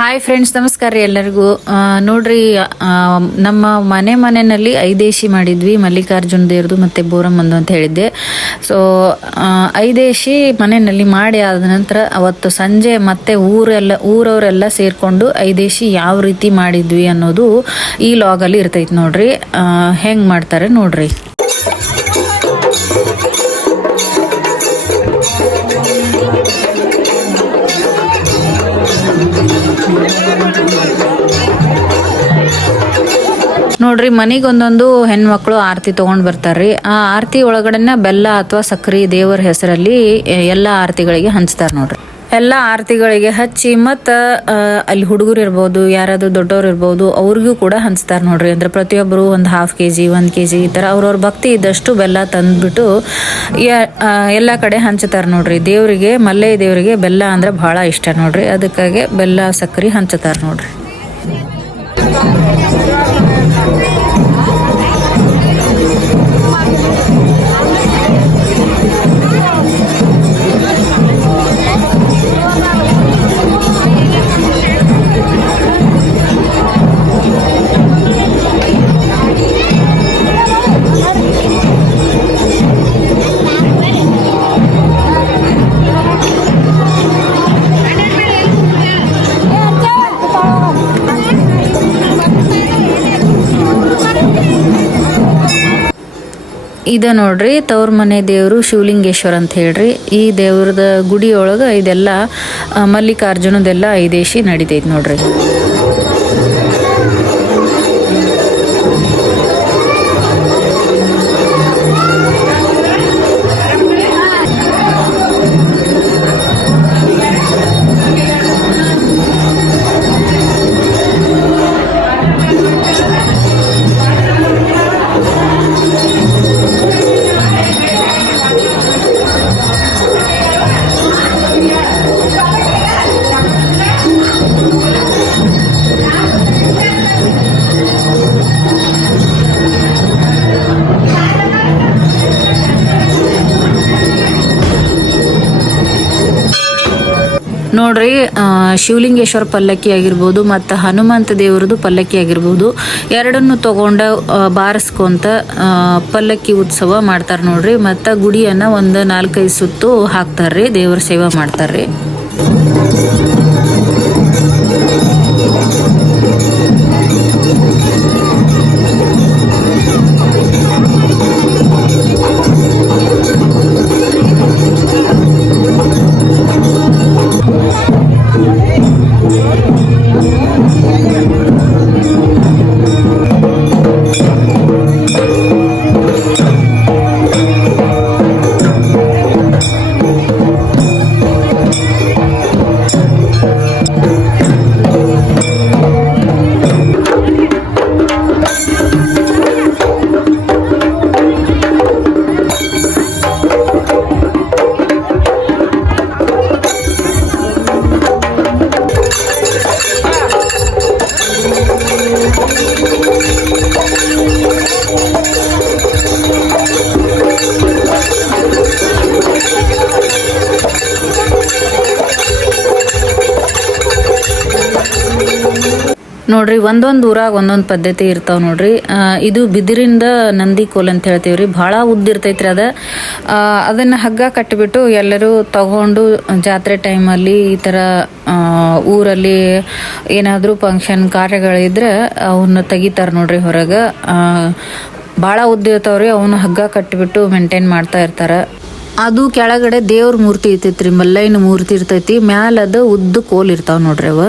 Hi friends, ನಮಸ್ಕಾರ ರೀ ಎಲ್ಲರಿಗೂ. ನೋಡ್ರಿ, ನಮ್ಮ ಮನೆಯಲ್ಲಿ ಐದೇಶಿ ಮಾಡಿದ್ವಿ, ಮಲ್ಲಿಕಾರ್ಜುನ ದೇವ್ರದು ಮತ್ತು ಬೋರಮ್ಮಂದು ಅಂತ ಹೇಳಿದ್ದೆ. ಸೊ ಐದೇಶಿ ಮನೆಯಲ್ಲಿ ಮಾಡಿ ಆದ ನಂತರ ಅವತ್ತು ಸಂಜೆ ಮತ್ತೆ ಊರವರೆಲ್ಲ ಸೇರಿಕೊಂಡು ಐದೇಶಿ ಯಾವ ರೀತಿ ಮಾಡಿದ್ವಿ ಅನ್ನೋದು ಈ ಲಾಗಲ್ಲಿ ಇರ್ತೈತಿ. ನೋಡ್ರಿ ಹೆಂಗೆ ಮಾಡ್ತಾರೆ ನೋಡ್ರಿ. ನೋಡ್ರಿ, ಮನೆಗೊಂದೊಂದು ಹೆಣ್ಮಕ್ಳು ಆರತಿ ತೊಗೊಂಡು ಬರ್ತಾರ್ರಿ. ಆ ಆರತಿ ಒಳಗಡೆನ ಬೆಲ್ಲ ಅಥವಾ ಸಕ್ರೆ ದೇವರ ಹೆಸರಲ್ಲಿ ಎಲ್ಲ ಆರತಿಗಳಿಗೆ ಹಂಚ್ತಾರೆ. ನೋಡ್ರಿ, ಎಲ್ಲ ಆರತಿಗಳಿಗೆ ಹಚ್ಚಿ ಮತ್ತು ಅಲ್ಲಿ ಹುಡುಗರು ಇರ್ಬೋದು, ಯಾರಾದರೂ ದೊಡ್ಡವ್ರು ಇರ್ಬೋದು, ಅವ್ರಿಗೂ ಕೂಡ ಹಂಚ್ತಾರೆ. ನೋಡ್ರಿ, ಅಂದ್ರೆ ಪ್ರತಿಯೊಬ್ಬರು ಒಂದು 1/2 kg 1 kg ಈ ಥರ ಅವ್ರವ್ರ ಭಕ್ತಿ ಇದ್ದಷ್ಟು ಬೆಲ್ಲ ತಂದ್ಬಿಟ್ಟು ಎಲ್ಲ ಕಡೆ ಹಂಚ್ತಾರೆ. ನೋಡ್ರಿ, ದೇವರಿಗೆ, ಮಲ್ಲಯ್ಯ ದೇವರಿಗೆ ಬೆಲ್ಲ ಅಂದ್ರೆ ಭಾಳ ಇಷ್ಟ. ನೋಡ್ರಿ, ಅದಕ್ಕಾಗಿ ಬೆಲ್ಲ ಸಕ್ರೆ ಹಂಚ್ತಾರೆ. ನೋಡ್ರಿ, ಇದ ನೋಡ್ರಿ ತವ್ರ ಮನೆ ದೇವರು ಶಿವಲಿಂಗೇಶ್ವರ ಅಂತ ಹೇಳ್ರಿ. ಈ ದೇವ್ರದ ಗುಡಿಯೊಳಗೆ ಇದೆಲ್ಲ ಮಲ್ಲಿಕಾರ್ಜುನದೆಲ್ಲ ಐದೇಶಿ ನಡಿತೈತಿ. ನೋಡ್ರಿ, ನೋಡ್ರಿ, ಶಿವಲಿಂಗೇಶ್ವರ ಪಲ್ಲಕ್ಕಿ ಆಗಿರ್ಬೋದು ಮತ್ತು ಹನುಮಂತ ದೇವರದು ಪಲ್ಲಕ್ಕಿ ಆಗಿರ್ಬೋದು, ಎರಡನ್ನು ತಗೊಂಡ ಬಾರಿಸ್ಕೊಂತ ಪಲ್ಲಕ್ಕಿ ಉತ್ಸವ ಮಾಡ್ತಾರೆ. ನೋಡ್ರಿ, ಮತ್ತು ಗುಡಿಯನ್ನು ಒಂದು 4-5 ಸುತ್ತು ಹಾಕ್ತಾರ್ರಿ, ದೇವರ ಸೇವೆ ಮಾಡ್ತಾರ್ರಿ. ನೋಡ್ರಿ, ಒಂದೊಂದು ಊರಾಗ ಒಂದೊಂದು ಪದ್ಧತಿ ಇರ್ತಾವ. ನೋಡ್ರಿ, ಇದು ಬಿದಿರಿಂದ ನಂದಿ ಕೋಲ್ ಅಂತ ಹೇಳ್ತೀವ್ರಿ. ಭಾಳ ಉದ್ದಿರ್ತೈತ್ರಿ ಅದನ್ನ ಹಗ್ಗ ಕಟ್ಟಿಬಿಟ್ಟು ಎಲ್ಲರೂ ತಗೊಂಡು ಜಾತ್ರೆ ಟೈಮಲ್ಲಿ ಈ ಥರ ಊರಲ್ಲಿ ಏನಾದರೂ ಫಂಕ್ಷನ್ ಕಾರ್ಯಗಳಿದ್ರೆ ಅವನ್ನ ತೆಗಿತಾರೆ. ನೋಡ್ರಿ, ಹೊರಗೆ ಭಾಳ ಉದ್ದಿರ್ತಾವ್ರಿ. ಅವನ್ನ ಹಗ್ಗ ಕಟ್ಟಿಬಿಟ್ಟು ಮೇಂಟೈನ್ ಮಾಡ್ತಾ ಇರ್ತಾರೆ. ಅದು ಕೆಳಗಡೆ ದೇವ್ರ ಮೂರ್ತಿ ಇರ್ತೈತ್ರಿ, ಮಲ್ಲಯ್ಯನ ಮೂರ್ತಿ ಇರ್ತೈತಿ. ಮ್ಯಾಲದ ಉದ್ದ ಕೋಲ್ ಇರ್ತಾವ. ನೋಡ್ರಿ, ಅವ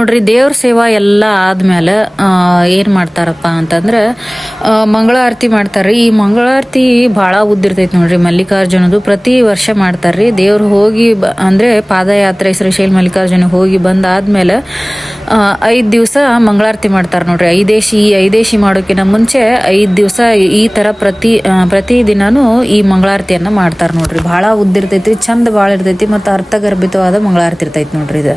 ನೋಡ್ರಿ ದೇವ್ರ ಸೇವಾ ಎಲ್ಲ ಆದ್ಮೇಲೆ ಏನು ಮಾಡ್ತಾರಪ್ಪ ಅಂತಂದ್ರೆ ಮಂಗಳಾರತಿ ಮಾಡ್ತಾರ್ರಿ. ಈ ಮಂಗಳಾರತಿ ಭಾಳ ಉದ್ದಿರ್ತೈತಿ ನೋಡ್ರಿ ಮಲ್ಲಿಕಾರ್ಜುನದು. ಪ್ರತಿ ವರ್ಷ ಮಾಡ್ತಾರ್ರಿ. ದೇವ್ರು ಹೋಗಿ ಅಂದರೆ ಪಾದಯಾತ್ರೆ ಶ್ರೀಶೈಲ ಮಲ್ಲಿಕಾರ್ಜುನ ಹೋಗಿ ಬಂದಾದ್ಮೇಲೆ 5 ದಿವಸ ಮಂಗಳಾರತಿ ಮಾಡ್ತಾರೆ ನೋಡ್ರಿ. ಐದೇಶಿ ಮಾಡೋಕ್ಕಿಂತ ಮುಂಚೆ 5 ದಿವಸ ಈ ಥರ ಪ್ರತಿ ದಿನಾನು ಈ ಮಂಗಳಾರತಿಯನ್ನು ಮಾಡ್ತಾರೆ ನೋಡ್ರಿ. ಭಾಳ ಉದ್ದಿರ್ತೈತಿ, ಚಂದ ಭಾಳ ಇರ್ತೈತಿ ಮತ್ತು ಅರ್ಥಗರ್ಭಿತವಾದ ಮಂಗಳಾರತಿ ಇರ್ತೈತಿ ನೋಡ್ರಿ ಇದು.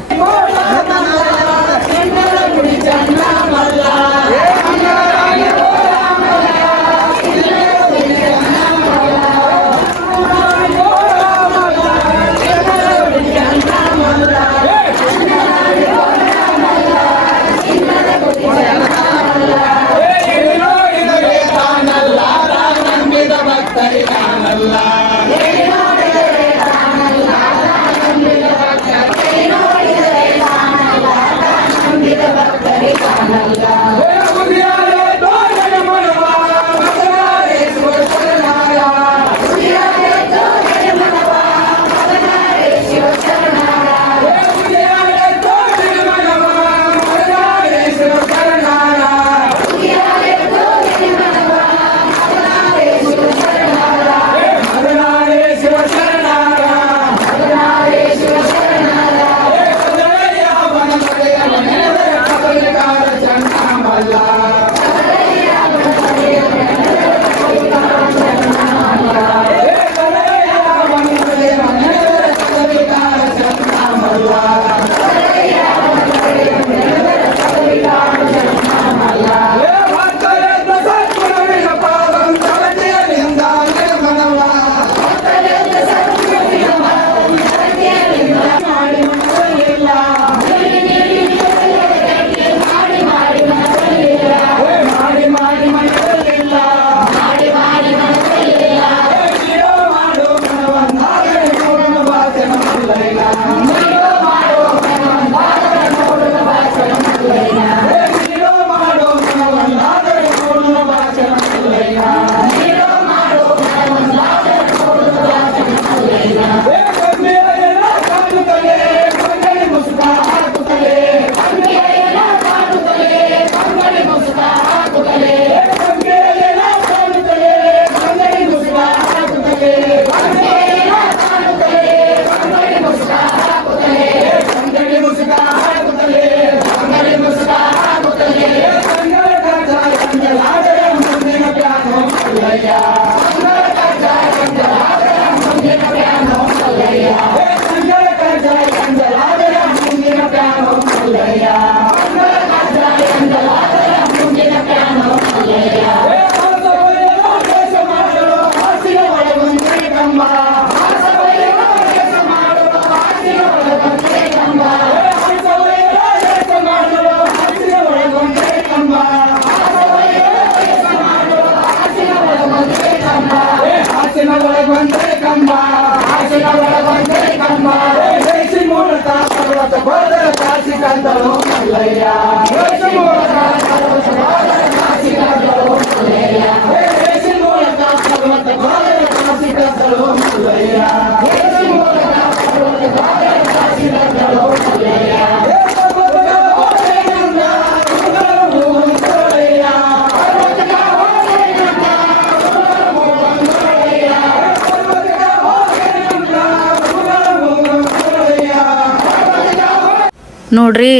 ನೋಡ್ರಿ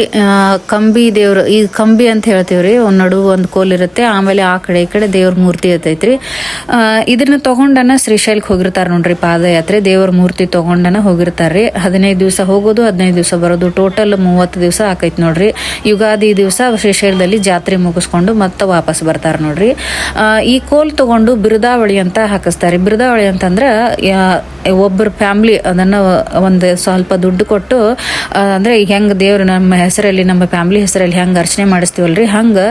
ಕಂಬಿ ದೇವ್ರು, ಈ ಕಂಬಿ ಅಂತ ಹೇಳ್ತೀವ್ರಿ. ಒಂದು ನಡುವು ಒಂದು ಕೋಲ್ ಇರುತ್ತೆ, ಆಮೇಲೆ ಆ ಕಡೆ ಈ ಕಡೆ ದೇವ್ರ ಮೂರ್ತಿ ಇರ್ತೈತ್ರಿ. ಇದನ್ನ ತಗೊಂಡನ ಶ್ರೀಶೈಲಕ್ಕೆ ಹೋಗಿರ್ತಾರ ನೋಡ್ರಿ ಪಾದಯಾತ್ರೆ. ದೇವ್ರ ಮೂರ್ತಿ ತಗೊಂಡನ ಹೋಗಿರ್ತಾರ್ರಿ. 15 ದಿವಸ ಹೋಗೋದು, 15 ದಿವಸ ಬರೋದು, ಟೋಟಲ್ 30 ದಿವಸ ಆಕೈತಿ ನೋಡ್ರಿ. ಯುಗಾದಿ ದಿವಸ ಶ್ರೀಶೈಲದಲ್ಲಿ ಜಾತ್ರೆ ಮುಗಿಸ್ಕೊಂಡು ಮತ್ತೆ ವಾಪಸ್ ಬರ್ತಾರ ನೋಡ್ರಿ. ಈ ಕೋಲ್ ತಗೊಂಡು ಬಿರುದಾವಳಿ ಅಂತ ಹಾಕಿಸ್ತಾರೆ. ಬಿರುದಾವಳಿ ಅಂತಂದ್ರೆ ಒಬ್ಬರ ಫ್ಯಾಮ್ಲಿ ಅದನ್ನ ಒಂದು ಸ್ವಲ್ಪ ದುಡ್ಡು ಕೊಟ್ಟು, ಅಂದ್ರೆ ಹೆಂಗ್ ದೇವ್ರ ನಮ್ಮ ಹೆಸರಲ್ಲಿ, ನಮ್ಮ ಫ್ಯಾಮಿಲಿ ಹೆಸರಲ್ಲಿ ಹೆಂಗೆ ಅರ್ಚನೆ ಮಾಡಿಸ್ತೀವಲ್ರಿ, ಹಂಗೆ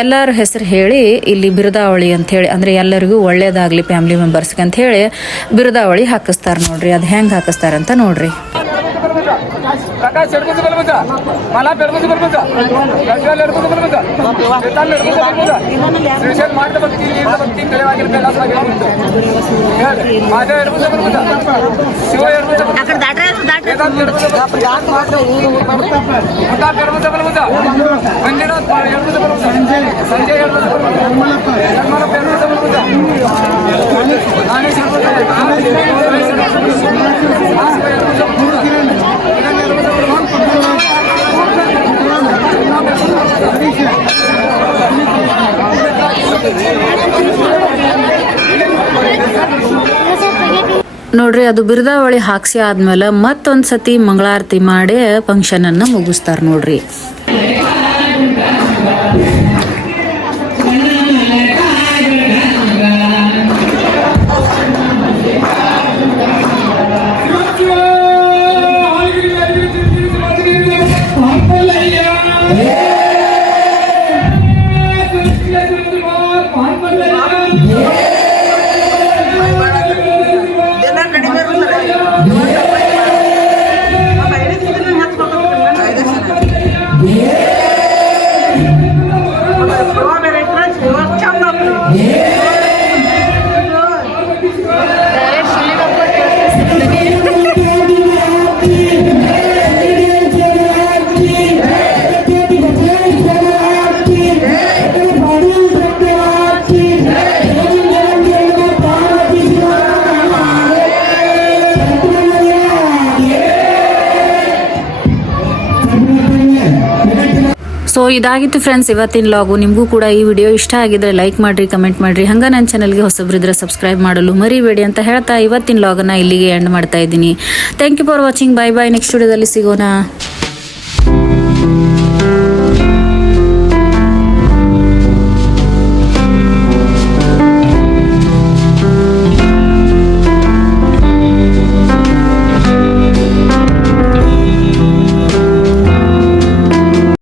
ಎಲ್ಲರ ಹೆಸರು ಹೇಳಿ ಇಲ್ಲಿ ಬಿರುದಾವಳಿ ಅಂತ ಹೇಳಿ, ಅಂದ್ರೆ ಎಲ್ಲರಿಗೂ ಒಳ್ಳೇದಾಗ್ಲಿ ಫ್ಯಾಮಿಲಿ ಮೆಂಬರ್ಸ್ಗೆ ಅಂತ ಹೇಳಿ ಬಿರುದಾವಳಿ ಹಾಕಿಸ್ತಾರ ನೋಡ್ರಿ. ಅದು ಹೆಂಗೆ ಹಾಕಿಸ್ತಾರಂತ ನೋಡ್ರಿ. ಶಿವ ನೋಡ್ರಿ ಅದು ಬಿರುದಾವಳಿ ಹಾಕ್ಸಿ ಆದ್ಮೇಲೆ ಮತ್ತೊಂದು ಸತಿ ಮಂಗಳಾರತಿ ಮಾಡಿ ಫಂಕ್ಷನ್ ಅನ್ನ ಮುಗಿಸ್ತಾರ ನೋಡ್ರಿ. ಸೊ ಇದಾಗಿತ್ತು ಫ್ರೆಂಡ್ಸ್ ಇವತ್ತಿನ ಲಾಗು. ನಿಮಗೂ ಕೂಡ ಈ ವಿಡಿಯೋ ಇಷ್ಟ ಆಗಿದ್ರೆ ಲೈಕ್ ಮಾಡ್ರಿ, ಕಮೆಂಟ್ ಮಾಡ್ರಿ, ಹಂಗ ನನ್ನ ಚಾನಲ್ಗೆ ಹೊಸಬ್ರಿದ್ರೆ ಸಬ್ಸ್ಕ್ರೈಬ್ ಮಾಡಲು ಮರಿಬೇಡಿ ಅಂತ ಹೇಳ್ತಾ ಇವತ್ತಿನ ಲಾಗನ್ನ ಇಲ್ಲಿಗೆ ಎಂಡ್ ಮಾಡ್ತಾ ಇದ್ದೀನಿ. Thank you for watching. Bye bye. Next ವಿಡಿಯೋದಲ್ಲಿ ಸಿಗೋಣ.